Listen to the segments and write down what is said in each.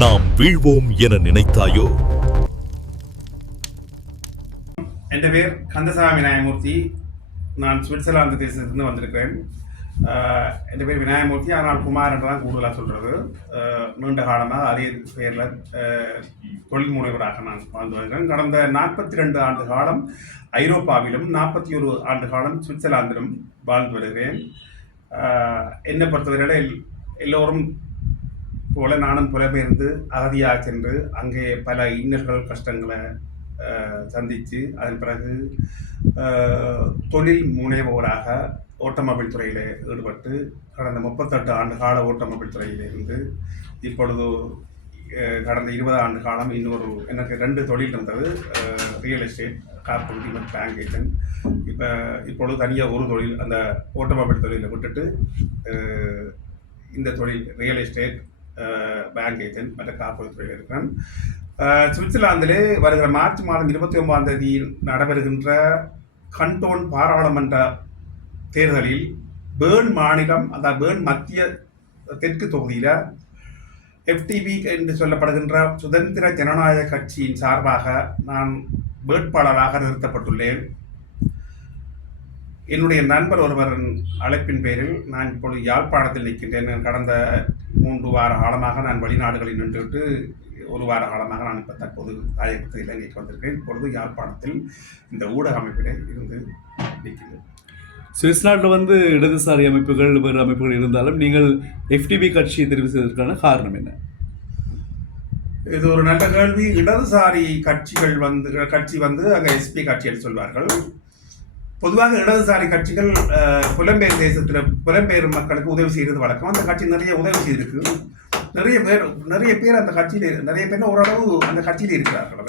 நாம் வீழ்வோம் என நினைத்தாயோ என் பேர் கந்தசாமி விநாயகமூர்த்தி நான் சுவிட்சர்லாந்து தேசத்திலிருந்து வந்திருக்கிறேன் என் பேர் விநாயகமூர்த்தி ஆனால் குமார் என்று தான் கூடுதலாக சொல்கிறது நீண்ட காலமாக அதே பெயரில் தொழில் முனைவராக நான் வாழ்ந்து வருகிறேன் கடந்த நாற்பத்தி ரெண்டு ஆண்டு காலம் ஐரோப்பாவிலும் நாற்பத்தி ஒரு ஆண்டு காலம் சுவிட்சர்லாந்திலும் வாழ்ந்து வருகிறேன் என்னை பொறுத்தவரையில் எல்லோரும் போல நானும் புலம்பெயர்ந்து அகதியாக சென்று அங்கே பல இன்னல்கள் கஷ்டங்களை சந்தித்து அதன் பிறகு தொழில் முனைவோராக ஓட்டமொபைல் துறையில் ஈடுபட்டு கடந்த முப்பத்தெட்டு ஆண்டு கால ஓட்டமொபைல் துறையிலிருந்து இப்பொழுது கடந்த இருபது ஆண்டு காலம் இன்னொரு எனக்கு ரெண்டு தொழில் இருந்தது ரியல் எஸ்டேட் கார்பரேட் மற்றும் பேங்க் ஏஜென்ட் இப்போ இப்பொழுது தனியாக ஒரு தொழில் அந்த ஓட்டமொபைல் தொழிலை விட்டுட்டு இந்த தொழில் ரியல் எஸ்டேட் பேங்க் ஏஜென்ட் மற்றும் காப்பீடு துறையில் இருக்கிறேன் சுவிட்சர்லாந்திலே வருகிற மார்ச் மாதம் இருபத்தி ஒன்பதாம் தேதி நடைபெறுகின்ற கண்டோன் பாராளுமன்ற தேர்தலில் பேர்ன் மாநிலம் அந்த பேர்ன் மத்திய தெற்கு தொகுதியில் எஃப்டிபி என்று சொல்லப்படுகின்ற சுதந்திர ஜனநாயக கட்சியின் சார்பாக நான் வேட்பாளராக நிறுத்தப்பட்டுள்ளேன் என்னுடைய நண்பர் ஒருவரின் அழைப்பின் பேரில் நான் இப்பொழுது யாழ்ப்பாணத்தில் நிற்கின்றேன் கடந்த மூன்று வார காலமாக நான் வெளிநாடுகளில் நின்றுவிட்டு ஒரு வார காலமாக நான் இப்போ தற்போது தாயகத்து இலங்கைக்கு வந்திருக்கேன் இப்பொழுது யாழ்ப்பாணத்தில் இந்த ஊடக அமைப்பிலே இருந்து நிற்கிறேன் நாட்டில் வந்து இடதுசாரி அமைப்புகள் வேறு அமைப்புகள் இருந்தாலும் நீங்கள் எஃப்டிபி கட்சியை தெரிவு செய்வதற்கான காரணம் என்ன இது ஒரு நல்ல கேள்வி இடதுசாரி கட்சிகள் வந்து கட்சி வந்து அங்கே எஸ்பி கட்சி என்று சொல்வார்கள் பொதுவாக இடதுசாரி கட்சிகள் புலம்பெயர் தேசத்தில் புலம்பெயர் மக்களுக்கு உதவி செய்கிறது வழக்கம் அந்த கட்சி நிறைய உதவி செய்திருக்கு நிறைய பேர் நிறைய பேர் அந்த கட்சியில் நிறைய பேர் ஓரளவு அந்த கட்சியில் இருக்கிறார்கள்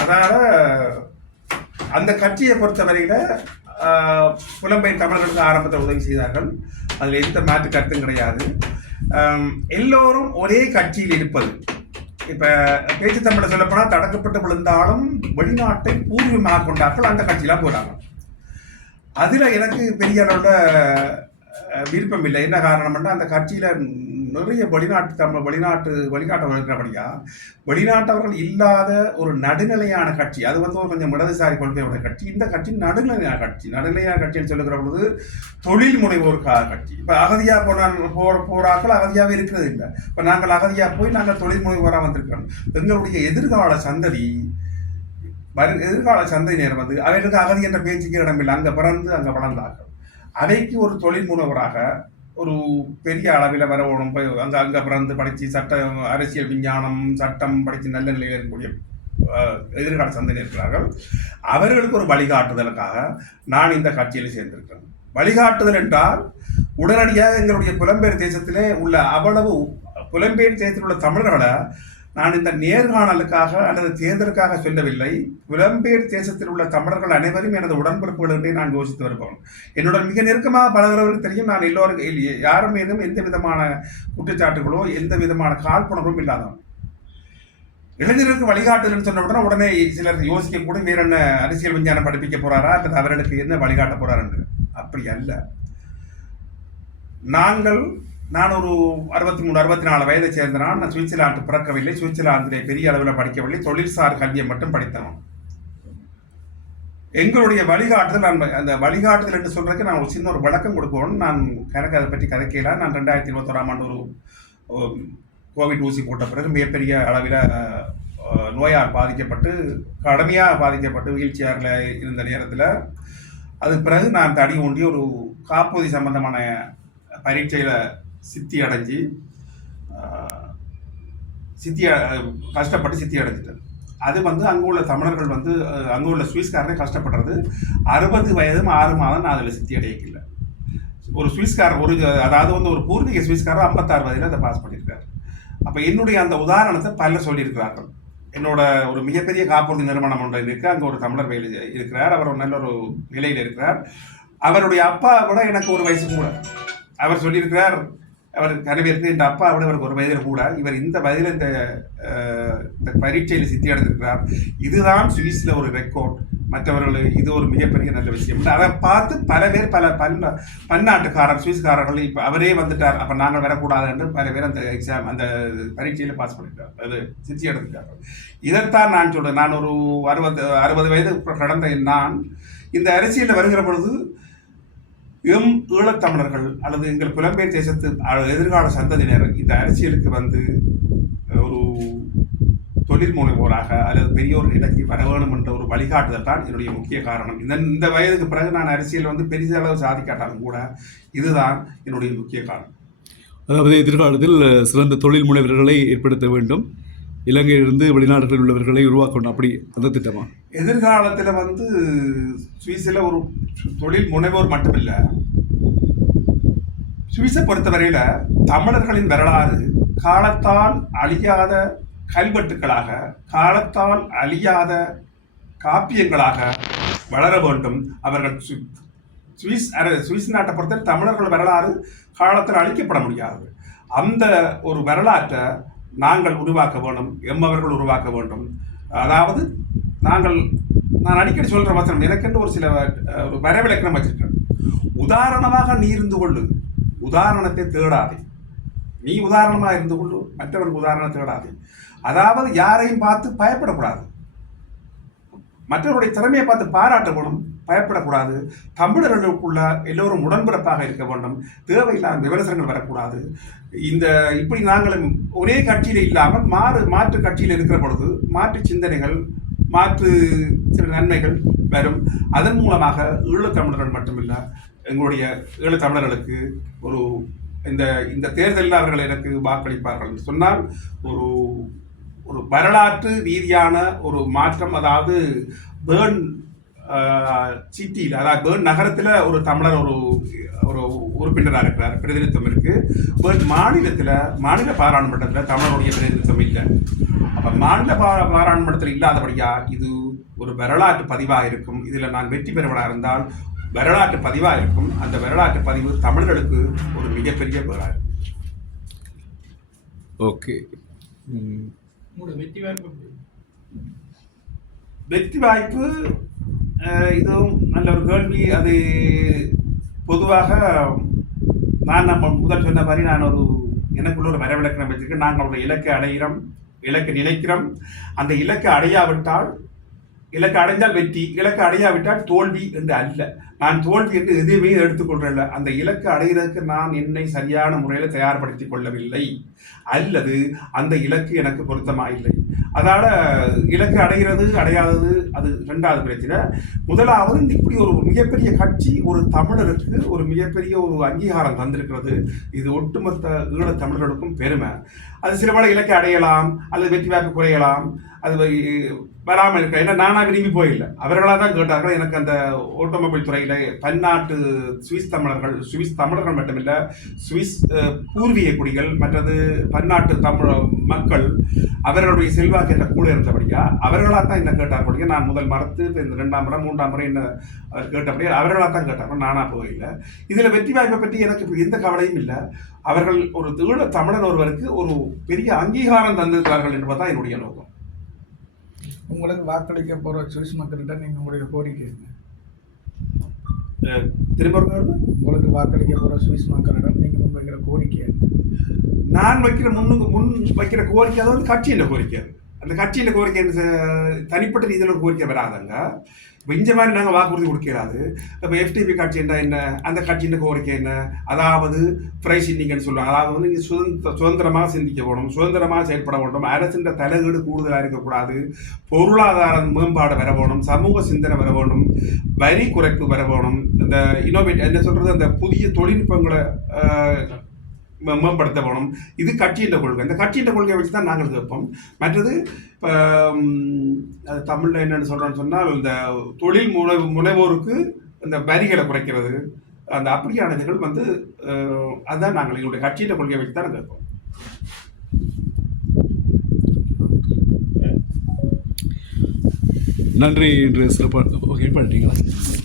அதனால் அந்த கட்சியை பொறுத்தவரையில் புலம்பெயர் தமிழர்களுக்கு ஆரம்பத்தில் உதவி செய்தார்கள் அதில் எந்த மாற்று கருத்தும் கிடையாது எல்லோரும் ஒரே கட்சியில் இருப்பது இப்போ பேச்சு தமிழ சொல்லப்போனால் தடக்கப்பட்டு விழுந்தாலும் வெளிநாட்டை பூர்வமாக கொண்டார்கள் அந்த கட்சியெலாம் போகிறாங்க அதில் எனக்கு பெரிய அளவில் விருப்பம் இல்லை என்ன காரணம்னா அந்த கட்சியில் நிறைய வெளிநாட்டு தமிழ் வெளிநாட்டு வெளிநாட்டவர்கள் இருக்கிறபடியா வெளிநாட்டவர்கள் இல்லாத ஒரு நடுநிலையான கட்சி அது வந்து ஒரு கொஞ்சம் இடதுசாரி கொள்கையோட கட்சி இந்த கட்சி நடுநிலையான கட்சி நடுநிலையான கட்சின்னு சொல்லுகிற பொழுது தொழில் முனைவோருக்காக கட்சி இப்போ அகதியாக போன போகிற போராக்கள் அகதியாகவே இருக்கிறது இல்லை இப்போ நாங்கள் அகதியாக போய் நாங்கள் தொழில் முனைவோராக வந்திருக்கிறோம் எங்களுடைய எதிர்கால சந்ததி வரு எதிர்கால நேரம் வந்து அவர்களுக்கு அகதி என்ற பேச்சுக்கு இடமில்லை அங்கே பிறந்து அங்கே வளர்ந்தார்கள் அதைக்கு ஒரு தொழில் முனைவராக ஒரு பெரிய அளவில் வரணும் அந்த அங்கே பிறந்து படித்து சட்டம் அரசியல் விஞ்ஞானம் சட்டம் படித்து நல்ல நிலையில் இருக்கக்கூடிய எதிர்கால சந்தை இருக்கிறார்கள் அவர்களுக்கு ஒரு வழிகாட்டுதலுக்காக நான் இந்த கட்சியில் சேர்ந்திருக்கிறேன் வழிகாட்டுதல் என்றால் உடனடியாக எங்களுடைய புலம்பெயர் தேசத்திலே உள்ள அவ்வளவு புலம்பெயர் தேசத்தில் உள்ள தமிழர்களை நான் இந்த நேர்காணலுக்காக அல்லது தேர்தலுக்காக சொல்லவில்லை புலம்பெயர் தேசத்தில் உள்ள தமிழர்கள் அனைவரும் எனது உடன்பிறப்புகள் என்றே நான் யோசித்து வருபவன் என்னுடன் மிக நெருக்கமாக பழகிறவர்கள் தெரியும் நான் எல்லோரும் யாரும் மீதும் எந்த விதமான குற்றச்சாட்டுகளோ எந்த விதமான காழ்ப்புணர்வும் இல்லாதவன் இளைஞர்களுக்கு வழிகாட்டுதல்னு சொன்ன உடனே உடனே சிலர் கூட வேற என்ன அரசியல் விஞ்ஞானம் படிப்பிக்க போறாரா அல்லது அவர்களுக்கு என்ன வழிகாட்ட போறாரு அப்படி அல்ல நாங்கள் நான் ஒரு அறுபத்தி மூணு அறுபத்தி நாலு வயதை சேர்ந்தனால் நான் சுவிட்சர்லாந்து பிறக்கவில்லை சுவிட்சர்லாந்திலே பெரிய அளவில் படிக்கவில்லை தொழில்சார் கல்வியை மட்டும் படித்தவன் எங்களுடைய வழிகாட்டுதல் நான் அந்த வழிகாட்டுதல் என்று சொல்கிறதுக்கு நான் ஒரு சின்ன ஒரு விளக்கம் கொடுக்கணும் நான் எனக்கு அதை பற்றி கதைக்கல நான் ரெண்டாயிரத்தி இருபத்தோராம் ஆண்டு ஒரு கோவிட் ஊசி போட்ட பிறகு மிகப்பெரிய அளவில் நோயால் பாதிக்கப்பட்டு கடுமையாக பாதிக்கப்பட்டு வீழ்ச்சியாரில் இருந்த நேரத்தில் அதுக்கு பிறகு நான் தடி ஒன்றி ஒரு காப்புறுதி சம்பந்தமான பரீட்சையில் சித்தி அடைஞ்சு சித்தி கஷ்டப்பட்டு சித்தி அடைஞ்சிட்டது அது வந்து அங்கே உள்ள தமிழர்கள் வந்து அங்கே உள்ள சுவிஸ்காரனே கஷ்டப்படுறது அறுபது வயதும் ஆறு மாதம் நான் அதில் சித்தி அடையக்கில்ல ஒரு சுவிஸ்கார் ஒரு அதாவது வந்து ஒரு பூர்வீக சுவிஸ்காரர் ஐம்பத்தாறு வயதில் அதை பாஸ் பண்ணியிருக்காரு அப்போ என்னுடைய அந்த உதாரணத்தை பல சொல்லியிருக்கிறார்கள் என்னோட ஒரு மிகப்பெரிய காப்புறுதி நிறுவனம் ஒன்று இருக்கு அங்கே ஒரு தமிழர் வேலை இருக்கிறார் அவர் நல்ல ஒரு நிலையில் இருக்கிறார் அவருடைய அப்பா கூட எனக்கு ஒரு வயசு கூட அவர் சொல்லியிருக்கிறார் அவர் நிறைவேற்றி இந்த அப்பா விட அவருக்கு ஒரு வயதில் கூட இவர் இந்த வயதில் இந்த இந்த பரீட்சையில் சித்தி அடைந்திருக்கிறார் இதுதான் சுவிஸில் ஒரு ரெக்கார்ட் மற்றவர்கள் இது ஒரு மிகப்பெரிய நல்ல விஷயம் அதை பார்த்து பல பேர் பல பல்ல பன்னாட்டுக்காரர் சுவிஸ்காரர்கள் இப்போ அவரே வந்துட்டார் அப்போ நாங்கள் வரக்கூடாது என்று பல பேர் அந்த எக்ஸாம் அந்த பரீட்சையில் பாஸ் பண்ணிட்டார் அது சித்தி அடைந்துட்டார்கள் இதைத்தான் நான் சொல்கிறேன் நான் ஒரு அறுபது அறுபது வயது கடந்த நான் இந்த அரசியலில் வருகிற பொழுது எம் ஈழத்தமிழர்கள் அல்லது எங்கள் புலம்பெயர் தேசத்து எதிர்கால சந்ததியினர் இந்த அரசியலுக்கு வந்து ஒரு தொழில் முனைவோராக அல்லது பெரியோர் இடத்தில் வர வேணும் என்ற ஒரு வழிகாட்டுதல் தான் என்னுடைய முக்கிய காரணம் இந்த இந்த வயதுக்கு பிறகு நான் அரசியல் வந்து பெரிய அளவு சாதிக்காட்டாலும் கூட இதுதான் என்னுடைய முக்கிய காரணம் அதாவது எதிர்காலத்தில் சிறந்த தொழில் முனைவர்களை ஏற்படுத்த வேண்டும் இலங்கையிலிருந்து வெளிநாடுகளில் உள்ளவர்களை உருவாக்கணும் அப்படி அந்த திட்டமா எதிர்காலத்தில் வந்து சுவிஸில் ஒரு தொழில் முனைவோர் மட்டுமில்லை சுவிஸை பொறுத்தவரையில் தமிழர்களின் வரலாறு காலத்தால் அழியாத கல்வெட்டுக்களாக காலத்தால் அழியாத காப்பியங்களாக வளர வேண்டும் அவர்கள் சுவிஸ் சுவிஸ் நாட்டை பொறுத்தவரை தமிழர்கள் வரலாறு காலத்தில் அழிக்கப்பட முடியாது அந்த ஒரு வரலாற்றை நாங்கள் உருவாக்க வேண்டும் எம்மவர்கள் உருவாக்க வேண்டும் அதாவது நாங்கள் நான் அடிக்கடி சொல்கிற வசனம் எனக்கென்று ஒரு சில ஒரு வரவிலக்கணம் வச்சிருக்கேன் உதாரணமாக நீ இருந்து கொள்ளு உதாரணத்தை தேடாதே நீ உதாரணமாக இருந்து கொள்ளு மற்றவர்கள் உதாரணம் தேடாதே அதாவது யாரையும் பார்த்து பயப்படக்கூடாது மற்றவருடைய திறமையை பார்த்து பாராட்டப்படும் பயப்படக்கூடாது தமிழர்களுக்குள்ள எல்லோரும் உடன்பிறப்பாக இருக்க வேண்டும் தேவையில்லாத விமர்சனங்கள் வரக்கூடாது இந்த இப்படி நாங்களும் ஒரே கட்சியில் இல்லாமல் மாறு மாற்று கட்சியில் இருக்கிற பொழுது மாற்று சிந்தனைகள் மாற்று சில நன்மைகள் வரும் அதன் மூலமாக ஈழத்தமிழர்கள் மட்டுமில்லை எங்களுடைய ஈழத்தமிழர்களுக்கு ஒரு இந்த இந்த தேர்தலில் அவர்கள் எனக்கு வாக்களிப்பார்கள் என்று சொன்னால் ஒரு ஒரு வரலாற்று ரீதியான ஒரு மாற்றம் அதாவது பேர்ன் சிட்டியில் அதாவது பேர்ட் நகரத்தில் ஒரு தமிழர் ஒரு ஒரு உறுப்பினராக இருக்கிறார் பிரதிநிதித்துவம் இருக்குது பட் மாநிலத்தில் மாநில பாராளுமன்றத்தில் தமிழருடைய பிரதிநிதித்துவம் இல்லை அப்போ மாநில பா பாராளுமன்றத்தில் இல்லாதபடியா இது ஒரு வரலாற்று பதிவாக இருக்கும் இதில் நான் வெற்றி பெறுவனாக இருந்தால் வரலாற்று பதிவாக இருக்கும் அந்த வரலாற்று பதிவு தமிழர்களுக்கு ஒரு மிகப்பெரிய இருக்கும் ஓகே வெற்றி வாய்ப்பு வெற்றி வாய்ப்பு இதுவும் நல்ல ஒரு கேள்வி அது பொதுவாக நான் நம்ம முதல் சொன்ன மாதிரி நான் ஒரு எனக்குள்ள ஒரு வரவிலக்கணம் வச்சிருக்கேன் நாங்கள் ஒரு இலக்கை அடைகிறோம் இலக்கு நினைக்கிறோம் அந்த இலக்கை அடையாவிட்டால் இலக்கு அடைந்தால் வெற்றி இலக்கு அடையாவிட்டால் தோல்வி என்று அல்ல நான் தோல்வி என்று எதுவுமே எடுத்துக்கொள்றல அந்த இலக்கு அடைகிறதுக்கு நான் என்னை சரியான முறையில் தயார்படுத்திக் கொள்ளவில்லை அல்லது அந்த இலக்கு எனக்கு பொருத்தமாக இல்லை அதால் இலக்கு அடைகிறது அடையாதது அது ரெண்டாவது பிரச்சனை முதலாவது இப்படி ஒரு மிகப்பெரிய கட்சி ஒரு தமிழருக்கு ஒரு மிகப்பெரிய ஒரு அங்கீகாரம் தந்திருக்கிறது இது ஒட்டுமொத்த ஈழத் தமிழர்களுக்கும் பெருமை அது சில பல இலக்கை அடையலாம் அல்லது வெற்றி வாய்ப்பு குறையலாம் அது வராமல் இருக்க ஏன்னா நானாக விரும்பி போயில்லை அவர்களாக தான் கேட்டார்கள் எனக்கு அந்த ஆட்டோமொபைல் துறையில் பன்னாட்டு சுவிஸ் தமிழர்கள் சுவிஸ் தமிழர்கள் மட்டுமில்லை சுவிஸ் பூர்வீக குடிகள் மற்றது பன்னாட்டு தமிழ் மக்கள் அவர்களுடைய செல்வாக்கு என்ன கூட இருந்தபடியாக அவர்களாக தான் என்ன கேட்டார்கள் நான் முதல் மறுத்து இந்த ரெண்டாம் முறை மூன்றாம் முறை என்ன கேட்டபடியா அவர்களாக தான் கேட்டார்கள் நானாக போகவில்லை இதில் வெற்றி வாய்ப்பை பற்றி எனக்கு எந்த கவலையும் இல்லை அவர்கள் ஒரு தீழ தமிழர் ஒருவருக்கு ஒரு பெரிய அங்கீகாரம் தந்திருக்கிறார்கள் என்பதுதான் என்னுடைய நோக்கம் உங்களுக்கு வாக்களிக்க போகிற சுவிஸ் மக்கள்கிட்ட நீங்கள் உங்களுடைய கோரிக்கை என்ன திரும்ப உங்களுக்கு வாக்களிக்க போகிற சுவிஸ் மக்களிடம் நீங்கள் முன் வைக்கிற கோரிக்கை நான் வைக்கிற முன்னுக்கு முன் வைக்கிற கோரிக்கை அதாவது கட்சியில் கோரிக்கை அந்த கட்சியில் கோரிக்கை தனிப்பட்ட ரீதியில் கோரிக்கை வராதாங்க இப்போ இந்த மாதிரி நாங்கள் வாக்குறுதி கொடுக்கிறாது இப்போ எஃப்டிபி கட்சி என்ன என்ன அந்த கட்சியின் கோரிக்கை என்ன அதாவது ஃப்ரை சிந்திங்கன்னு சொல்லுவாங்க அதாவது வந்து நீங்கள் சுதந்திர சுதந்திரமாக சிந்திக்க வேணும் சுதந்திரமாக செயல்பட வேண்டும் அரசின் தலைகீடு கூடுதலாக இருக்கக்கூடாது பொருளாதார மேம்பாடு வர வேணும் சமூக சிந்தனை வர வேணும் வரி குறைப்பு வர வேணும் இந்த இன்னோவேட் என்ன சொல்கிறது அந்த புதிய தொழில்நுட்பங்களை மேம்படுத்த போகணும் இது கட்சியின் கொள்கை இந்த கட்சியின் கொள்கையை வச்சு தான் நாங்கள் கேட்போம் மற்றது இப்போ தமிழில் என்னென்னு சொல்கிறோன்னு சொன்னால் இந்த தொழில் முனை முனைவோருக்கு இந்த வரிகளை குறைக்கிறது அந்த அப்படியான இதுகள் வந்து அதான் நாங்கள் எங்களுடைய கட்சியின் கொள்கையை வச்சு தான் கேட்போம் நன்றி என்று சிறப்பாக ஓகே பண்ணிட்டீங்களா